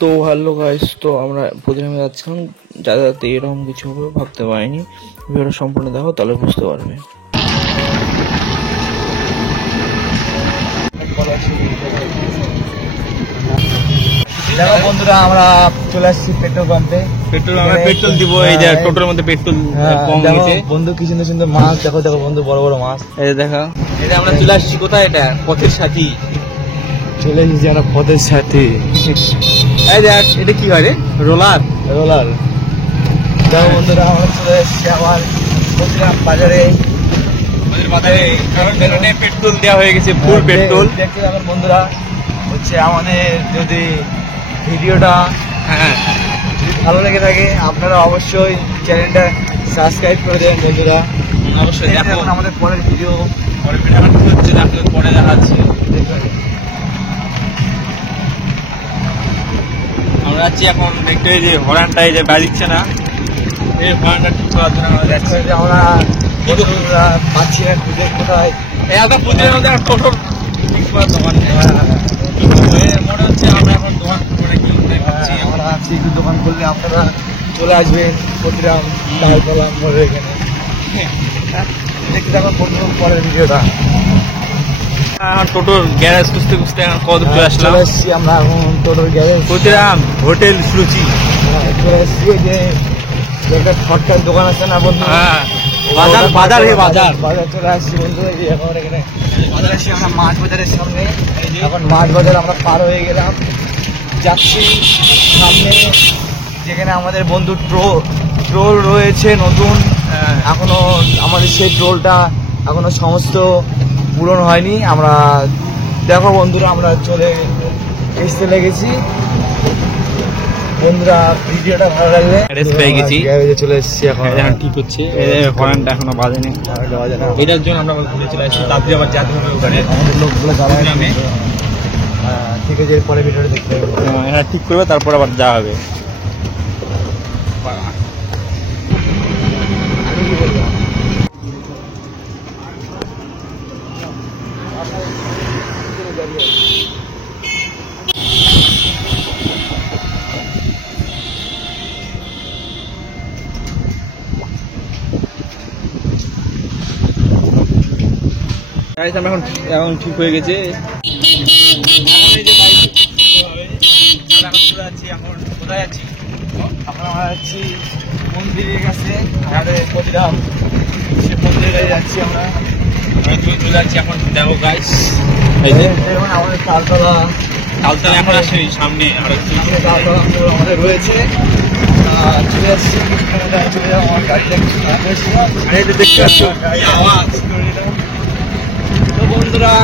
তো hello guys, তো আমরা প্রতিদিন যাচ্ছিলাম যাতে এরকম কিছু হবে ভাবতে পারিনি। ভিডিওটা সম্পূর্ণ দেখো তাহলে বুঝতে পারবে। দেখো বন্ধুরা, আমরা চলে আসছি পেট্রোল পাম্পে। পেট্রোল দিব। এই যে টোটোর মধ্যে পেট্রোল কম গেছে। বন্ধু কি সুন্দর সুন্দর মাছ, দেখো দেখো বন্ধু, বড় বড় মাছ। এই দেখো, এটা আমরা চলে আসছি কোথায়? এটা পথের সাথী। চলে এসেছি আমরা পথের সাথে। এই দেখ, এটা কি হয় রে? রোলার। দেখো বন্ধুরা, আমরা চলে এসেছি আমার বাজারে। পেট্রোল দেওয়া হয়ে গেছে, ফুল পেট্রোল। দেখতে থাকুন বন্ধুরা। হচ্ছে আমাদের যদি ভিডিওটা যদি ভালো লেগে থাকে আপনারা অবশ্যই চ্যানেলটা সাবস্ক্রাইব করে দেবেন বন্ধুরা। অবশ্যই এখন আমাদের পরের ভিডিও হচ্ছে, পরে দেখাচ্ছি। আমরা যাচ্ছি এখন দেখতে, যে হর্নটা এই যে বাজিচ্ছে না, এই হর্নটা ঠিক করার জন্য আমরা যাচ্ছি। আমরা বন্ধুরা পাচ্ছি না খুঁজে কোথায়। এত পুজোর মধ্যে টোটো ঠিক করার দোকান নেই। মনে হচ্ছে আমরা এখন দোকান করে কি ভাবছি। আমরা আছি একটু দোকান করলে আপনারা চলে আসবেন প্রতিরাম তালতলা মোড়ের এখানে। দেখতে থাকুন বন্ধু পরের ভিডিওটা। টোটোর গ্যারেজ খুঁজতে খুঁজতে এখন কত চলে আসলাম। চলে এসছি আমরা এখন টোটোর গ্যারেজ প্রতিরাম হোটেল সুরুচি। চলে এসছি যে একটা ছটকার দোকান আছে না বন্ধু। বাজার বাজার হে বাজার বাজার চলে আসছি বন্ধু। এই যে এখন এখানে বাজার আসছি আমরা মাছ বাজারের সামনে। এখন মাছ বাজার আমরা পার হয়ে গেলাম, যাচ্ছি সামনে যেখানে আমাদের বন্ধু ট্রোল রয়েছে নতুন। এখনো আমাদের সেই ট্রোলটা এখনো সমস্ত পূরণ হয়নি। আমরা দেখো বন্ধুরা, আমরা চলে এসতে লেগেছি বন্ধুরা। ভিডিওটা ভালো লাগলে চলে এসেছি এখন ঠিক হচ্ছে। হর্নটা এখনো বাজেনি, এটার জন্য আমরা ঘুরে চলে আসছি। তারপরে আবার যেতে হবে ওখানে, আমাদের লোকগুলো দাঁড়ায়। ঠিক আছে, পরে ভিডিওটা দেখতে হবে। এরা ঠিক করবে, তারপর আবার যাওয়া হবে। এখন ঠিক হয়ে গেছে। কোথায় আছি? আমরা যাচ্ছি মন্দিরের কাছে, আমাদের প্রতিরাম সে মন্দিরে যাচ্ছি আমরা। চলে যাচ্ছি এখন। দেখো গাইস, দেখুন আমাদের তালতলা এখন আসে সামনে তালতলা আমাদের রয়েছে। চলে যাচ্ছি, চলে যাবো আমার গাড়ি দেখতে পাচ্ছ। তো বন্ধুরা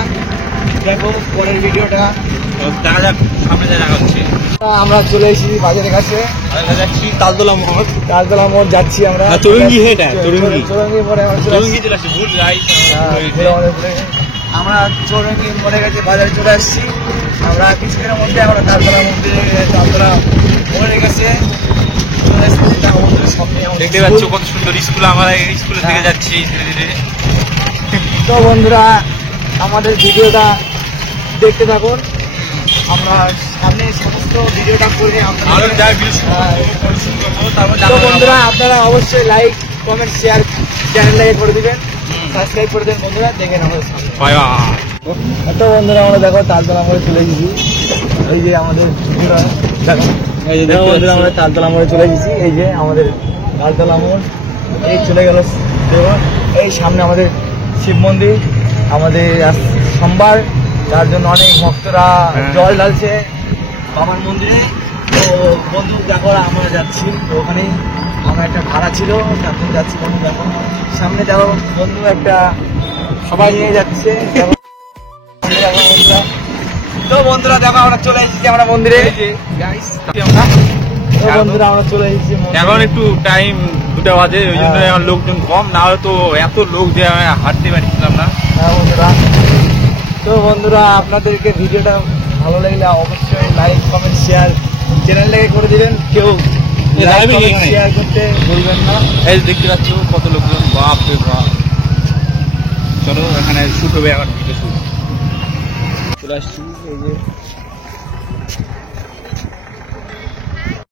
দেখো পরের ভিডিওটা। দেখা যাক সামনে যা দেখা হচ্ছে। আমরা চলে এসেছি বাজারের কাছে, যাচ্ছি তালতলা মোড়। তালতলা মোড় যাচ্ছি আমরা। চৌরঙ্গি হেটা, চৌরঙ্গি মোড়ে চলে আসছি। ভুল রাইট। আমরা চৌরঙ্গি মোড়ে গেছে বাজারে চলে আসছি আমরা কিছুদিনের মধ্যে। আমরা তালতলা মন্দিরে, তালতলা মোড়ে গেছে দেখতে পাচ্ছ কত সুন্দর স্কুল। আমরা স্কুলের দিকে যাচ্ছি ধীরে ধীরে। তো বন্ধুরা আমাদের ভিডিওটা দেখতে থাকুন। আমরা সামনে সমস্ত ভিডিওটা করে তো বন্ধুরা আপনারা অবশ্যই লাইক কমেন্ট শেয়ার চ্যানেলটাকে করে দিবেন, সাবস্ক্রাইব করে দেবেন বন্ধুরা। দেখেন আমাদের সামনে। তো বন্ধুরা আমরা দেখো তালতলা মোড়ে চলে এসেছি। এই যে আমাদের দেখো বন্ধুরা, আমরা তালতলা মোড়ে চলে এসেছি। এই যে আমাদের তালতলা মোড়, এই চলে গেল। দেখো এই সামনে আমাদের শিব মন্দির। আমাদের সোমবার, তার জন্য অনেক ভক্তরা জল ঢালছে বাবার মন্দিরে। তো বন্ধু দেখো আমরা যাচ্ছি, তো ওখানে আমরা একটা ভাড়া ছিল, তার জন্য যাচ্ছি বন্ধু। দেখো সামনে দেখো বন্ধু একটা সবাই নিয়ে যাচ্ছে। বন্ধুরা তো বন্ধুরা দেখো আমরা চলে এসেছি আমরা মন্দিরে। বন্ধুরা আমরা চলে এসেছি। এখন একটু টাইম 2টা বাজে, ওই জন্য এখন লোকজন কম, না হলে তো এত লোক যে হাঁটতে পারছিলাম না। বন্ধুরা তো বন্ধুরা আপনাদেরকে ভিডিওটা ভালো লাগলে অবশ্যই লাইক কমেন্ট শেয়ার চ্যানেলটাকে করে দিবেন। কেউ শেয়ার করতে বলবেন না। এই দেখতে পাচ্ছ কত লোকজন, বাপ রে বাপ। চলো এখানে শুট হবে, এখন ভিডিও শুট। চলে আসছি এই যে